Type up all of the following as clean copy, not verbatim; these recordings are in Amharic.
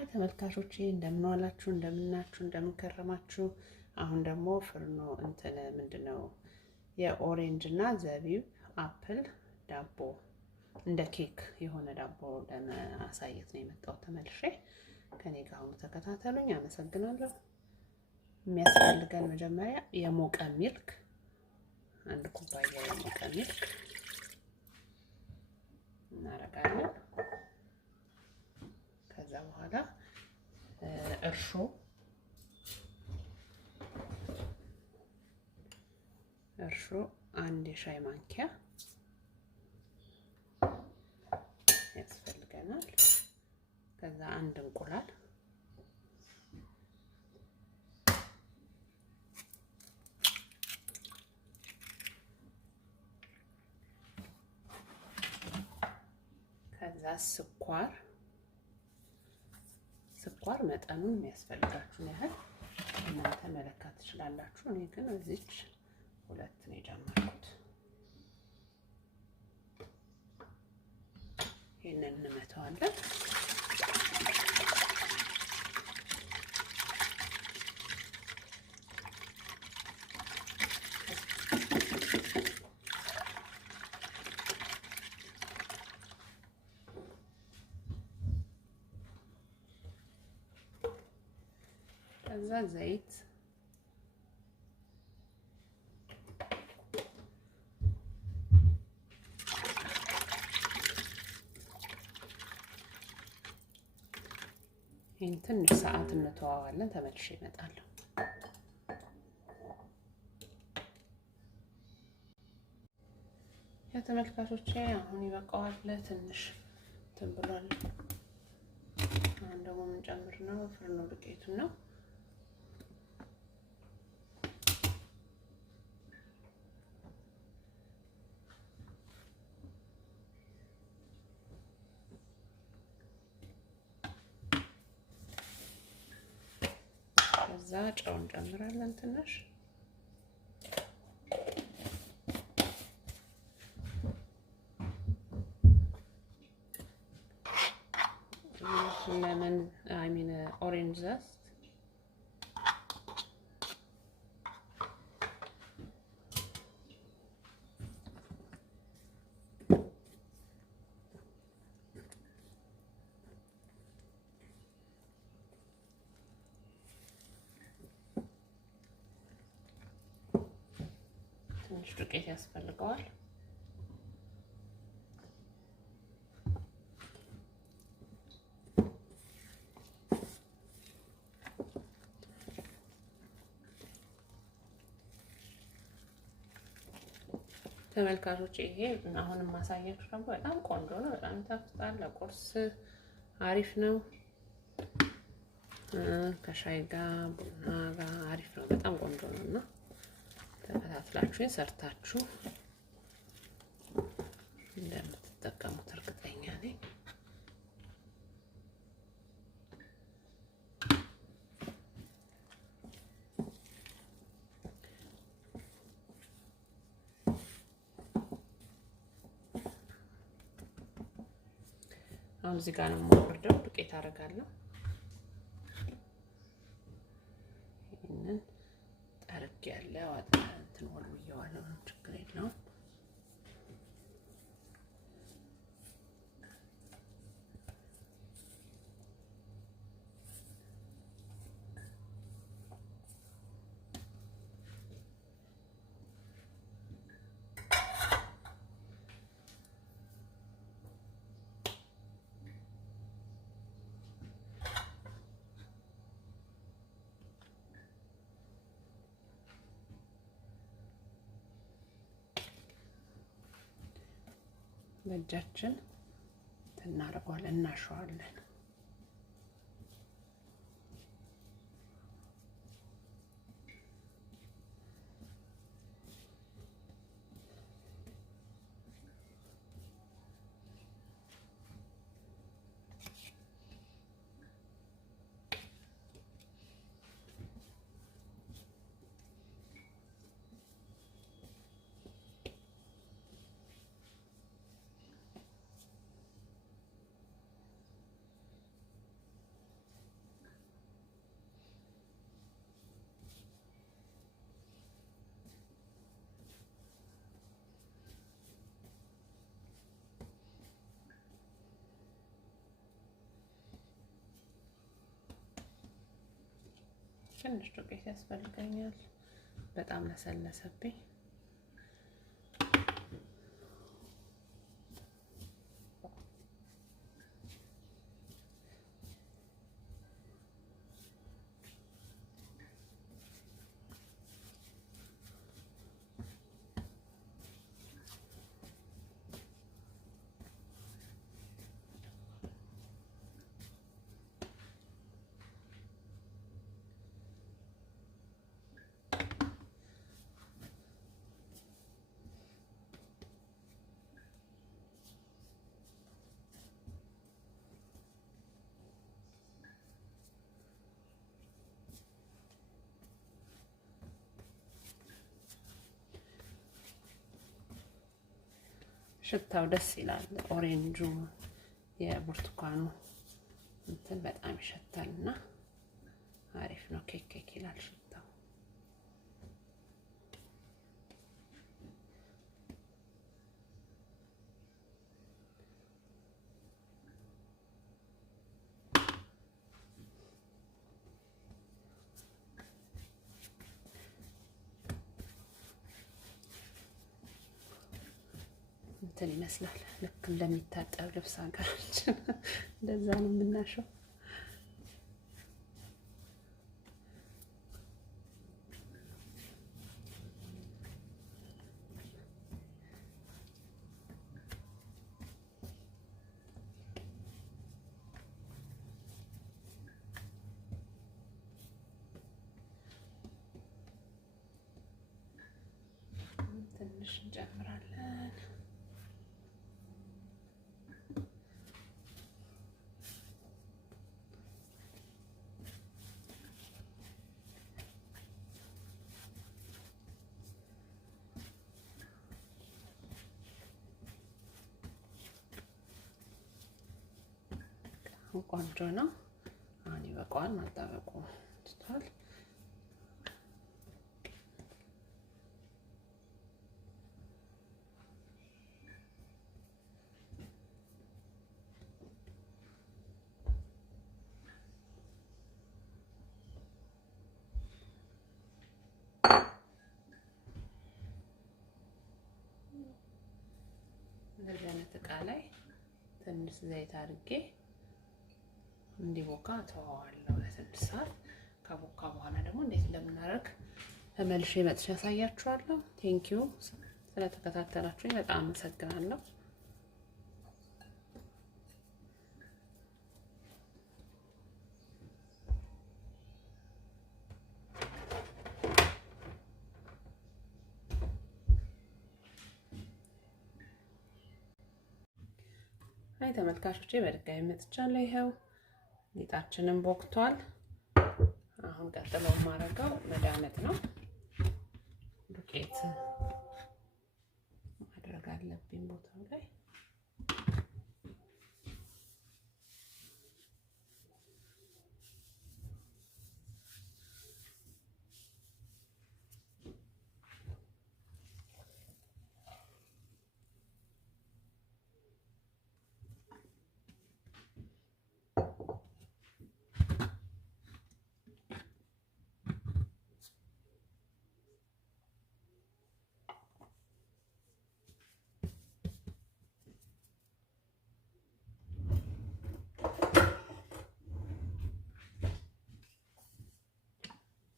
ሃይ ተመልካቾቼ እንደምን ዋላችሁ እንደምናችሁ እንደምንከረማችሁ። አሁን ደግሞ ፍርኖ ምንድነው የኦሬንጅ እና ዘቢብ አፕል ዳቦ እንደ ኬክ የሆነ ዳቦ ለማሳየት ነው የመጣው ተመልሼ። ከኔ ጋር አሁን ተከታተሉኝ። አመሰግናለሁ። የሚያስፈልገን መጀመሪያ የሞቀ ሚልክ አንድ ኩባያ የሞቀ ሚልክ እናረጋለን። ከዛ በኋላ እርሾ አንድ የሻይ ማንኪያ ያስፈልገናል። ከዛ አንድ እንቁላል፣ ከዛ ስኳር መጠኑን የሚያስፈልጋችሁን ያህል እናንተ መለካት ትችላላችሁ። እኔ ግን እዚች 2 ነው የጨመርኩት። ይሄንን እንመታዋለን። ከዛ ዘይት ይሄን ትንሽ ሰዓት እንተዋዋለን። ተመልሼ እመጣለሁ። ያ ተመልካቾቼ አሁን ይበቃዋል። ትንሽ እንትን ብሏል። አሁን ደግሞ የምንጨምር ነው ፍርኖ ዱቄቱን ነው። ከዛ ጨው እንጨምራለን ትንሽ። ሌመን ኦሬንጅ ዘስት፣ ትንሽ ዱቄት ያስፈልገዋል። ተመልካቾች ይሄ አሁን ማሳያችሁ ደግሞ በጣም ቆንጆ ነው። በጣም ይጣፍጣል። ለቁርስ አሪፍ ነው። ከሻይ ጋር ቡና ጋር አሪፍ ነው። በጣም ቆንጆ ነውና ተከታትላችሁ ሰርታችሁ እንደምትጠቀሙት እርግጠኛ ነኝ። አሁን እዚህ ጋር ነው የማወርደው። ዱቄት አደርጋለሁ። ይሄንን ጠርግ ያለ እንትን ወልውየዋለሁ። ችግር የለውም። በእጃችን እናደርገዋለን፣ እናሸዋለን። ትንሽ ዱቄት ያስፈልገኛል። በጣም ለሰለሰብኝ። ሽታው ደስ ይላል። ኦሬንጁ የብርቱካኑ እንትን በጣም ይሸታልና አሪፍ ነው። ኬክ ይላል ሽታው። እንትን ይመስላል ልክ እንደሚታጠብ ልብስ ሀገራችን እንደዛ ነው የምናሸው። ትንሽ እንጨምራለን። ቆንጆ ነው። አሁን ይበቃዋል። ማጣበቁ ትቷል። እንደዚህ አይነት እቃ ላይ ትንሽ ዘይት አድርጌ እንዲቦካ ተዋዋለሁ ለትንሽ ሰዓት። ከቦካ በኋላ ደግሞ እንዴት እንደምናደርግ ተመልሼ መጥቼ ያሳያችኋለሁ። ቴንኪዩ ስለተከታተላችሁኝ በጣም አመሰግናለሁ። አይ ተመልካቾቼ በድጋሚ መጥቻለሁ። ይሄው ሊጣችንን ቦክቷል። አሁን ቀጥሎ የማደርገው መዳመጥ ነው። ዱቄት ማድረግ አለብኝ ቦታው ላይ።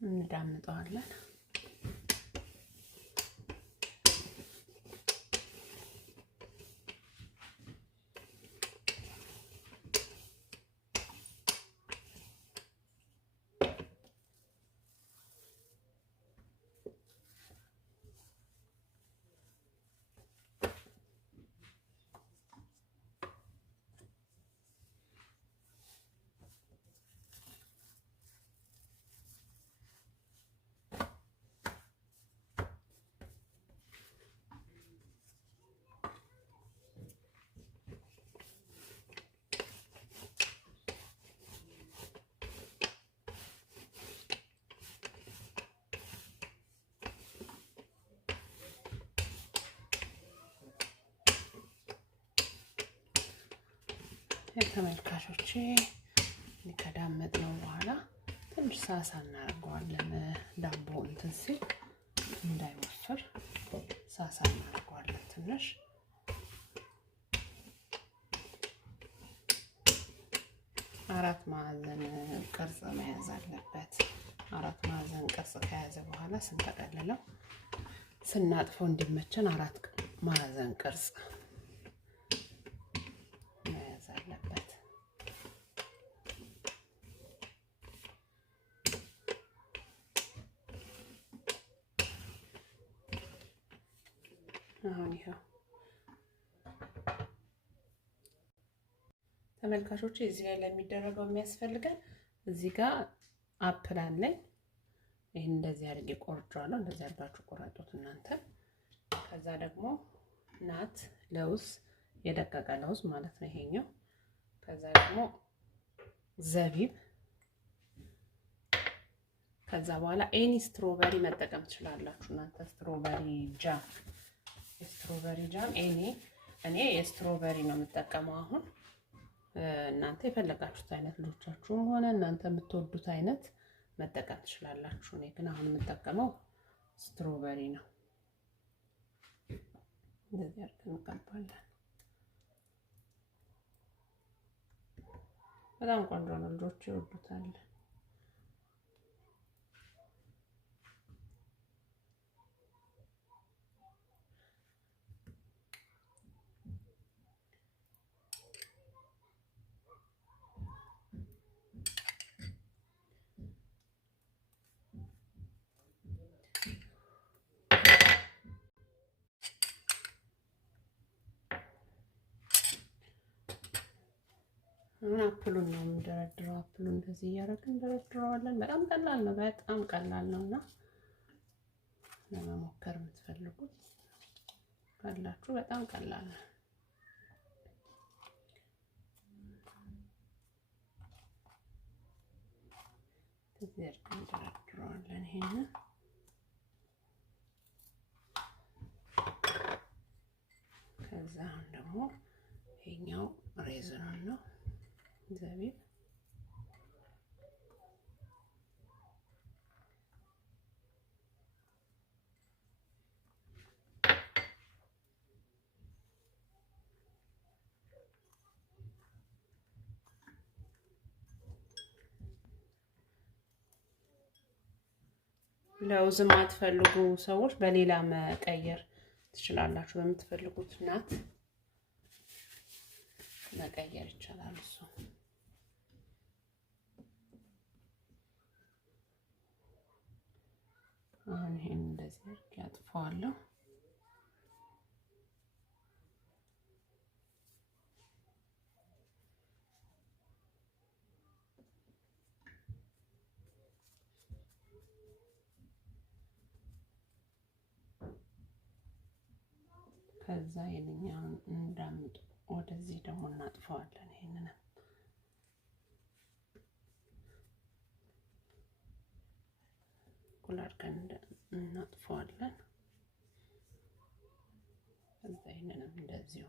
እንዳምጠዋለን። ተመልካቾቼ ከዳመጥነው በኋላ ትንሽ ሳሳ እናደርገዋለን። ዳቦ እንትን ሲል እንዳይወፍር ሳሳ እናደርገዋለን ትንሽ። አራት ማዕዘን ቅርጽ መያዝ አለበት። አራት ማዕዘን ቅርጽ ከያዘ በኋላ ስንጠቀልለው ስናጥፈው እንዲመቸን አራት ማዕዘን ቅርጽ መያዝ አለበት። አሁን ይኸው ተመልካቾች እዚህ ላይ ለሚደረገው የሚያስፈልገን እዚህ ጋር አፕል አለኝ። ይሄን እንደዚህ አድርጌ ቆርጬዋለሁ። እንደዚህ አድርጋችሁ ቆራጡት እናንተ። ከዛ ደግሞ ናት ለውዝ፣ የደቀቀ ለውዝ ማለት ነው ይሄኛው። ከዛ ደግሞ ዘቢብ። ከዛ በኋላ ኤኒ ስትሮበሪ መጠቀም ትችላላችሁ እናንተ። ስትሮበሪ ጃም፣ የስትሮበሪ ጃም እኔ የስትሮበሪ ነው የምጠቀመው አሁን። እናንተ የፈለጋችሁት አይነት ልጆቻችሁም ሆነ እናንተ የምትወዱት አይነት መጠቀም ትችላላችሁ። እኔ ግን አሁን የምጠቀመው ስትሮበሪ ነው። እንደዚህ አድርገን እንቀባለን። በጣም ቆንጆ ነው፣ ልጆች ይወዱታል። አሁን አፕሉን ነው የምንደረድረው። አፕሉን እንደዚህ እያደረግን እንደረድረዋለን። በጣም ቀላል ነው፣ በጣም ቀላል ነው። እና ለመሞከር የምትፈልጉት ካላችሁ በጣም ቀላል ነው። እዚህ አድርገን እንደረድረዋለን። ይሄንን ከዛ አሁን ደግሞ ይሄኛው ሬዝኑን ነው ዘቢብ። ለውዝ የማትፈልጉ ሰዎች በሌላ መቀየር ትችላላችሁ። በምትፈልጉት ናት መቀየር ይቻላል እሱ። አሁን ይሄን እንደዚህ አድርጌ አጥፈዋለሁ። ከዛ ይሄንኛውን እንዳምጥ ወደዚህ ደግሞ እናጥፈዋለን። ይሄንን እኩል አድርገን እናጥፈዋለን። ከዛ ይሄንንም እንደዚሁ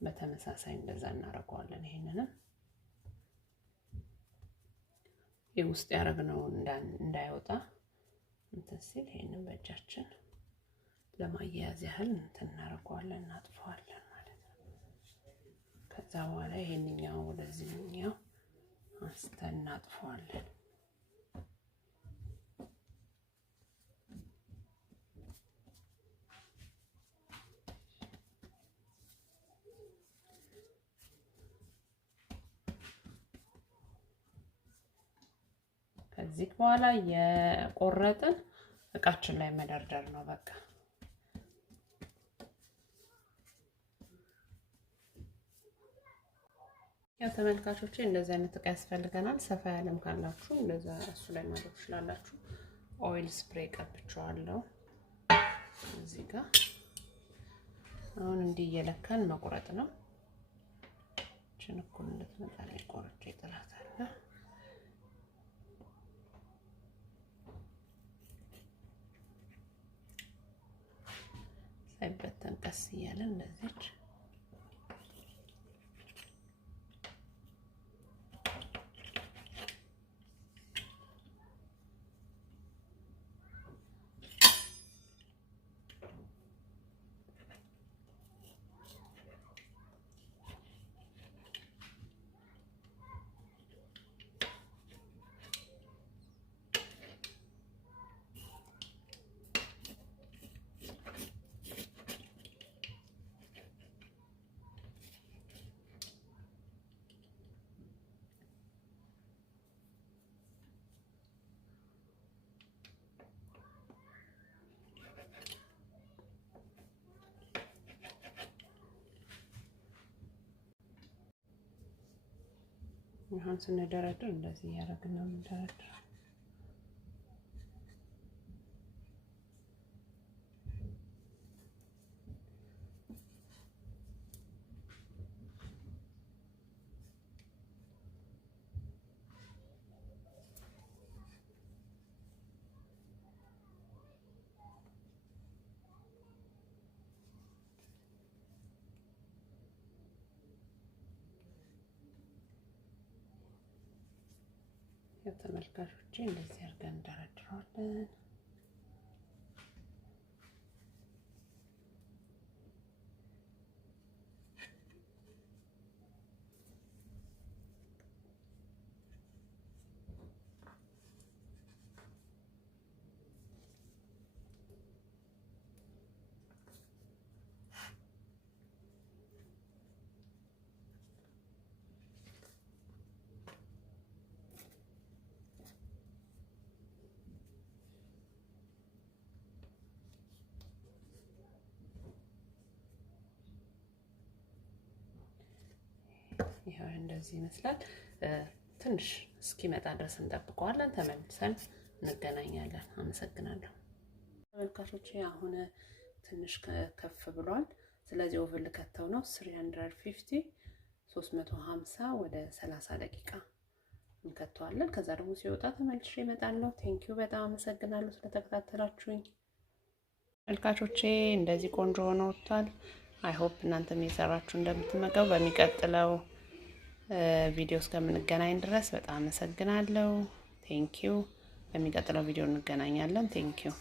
በተመሳሳይ እንደዛ እናደርገዋለን። ይሄንንም የውስጥ ያደረግነው እንዳይወጣ እንትን ሲል ይሄንን በእጃችን ለማያያዝ ያህል እንትን እናደርገዋለን፣ እናጥፈዋለን ማለት ነው። ከዛ በኋላ ይሄንኛው ወደዚህኛው አንስተን እናጥፈዋለን። ከዚህ በኋላ የቆረጥን እቃችን ላይ መደርደር ነው በቃ። ያው ተመልካቾቼ እንደዚህ አይነት እቃ ያስፈልገናል። ሰፋ ያለም ካላችሁ እንደዛ እሱ ላይ ማድረግ ትችላላችሁ። ኦይል ስፕሬይ ቀብቼዋለሁ እዚህ ጋር። አሁን እንዲህ እየለካን መቁረጥ ነው። እቺን እኩል እንድትመጣ ላይ ቆርጬ እጥላታለሁ። ሳይበተን ቀስ እያለን እንደዚህ አሁን ስንደረድር እንደዚህ እያደረግን ነው የምንደረድረው። ተመልካቾቼ እንደዚህ አድርገን እንደረድረዋለን። ይሄው እንደዚህ ይመስላል። ትንሽ እስኪመጣ ድረስ እንጠብቀዋለን። ተመልሰን እንገናኛለን። አመሰግናለሁ ተመልካቾቼ። አሁን ትንሽ ከፍ ብሏል። ስለዚህ ኦቨን ልከተው ነው 350 350 ወደ 30 ደቂቃ እንከተዋለን። ከዛ ደግሞ ሲወጣ ተመልሼ እመጣለሁ። ቴንኪዩ በጣም አመሰግናለሁ ስለተከታተላችሁኝ ተመልካቾቼ። እንደዚህ ቆንጆ ሆኖ ወጥቷል። አይ ሆፕ እናንተም የሰራችሁ እንደምትመገቡ። በሚቀጥለው ቪዲዮ እስከምንገናኝ ድረስ በጣም አመሰግናለሁ። ቴንኪዩ። በሚቀጥለው ቪዲዮ እንገናኛለን። ቴንኪዩ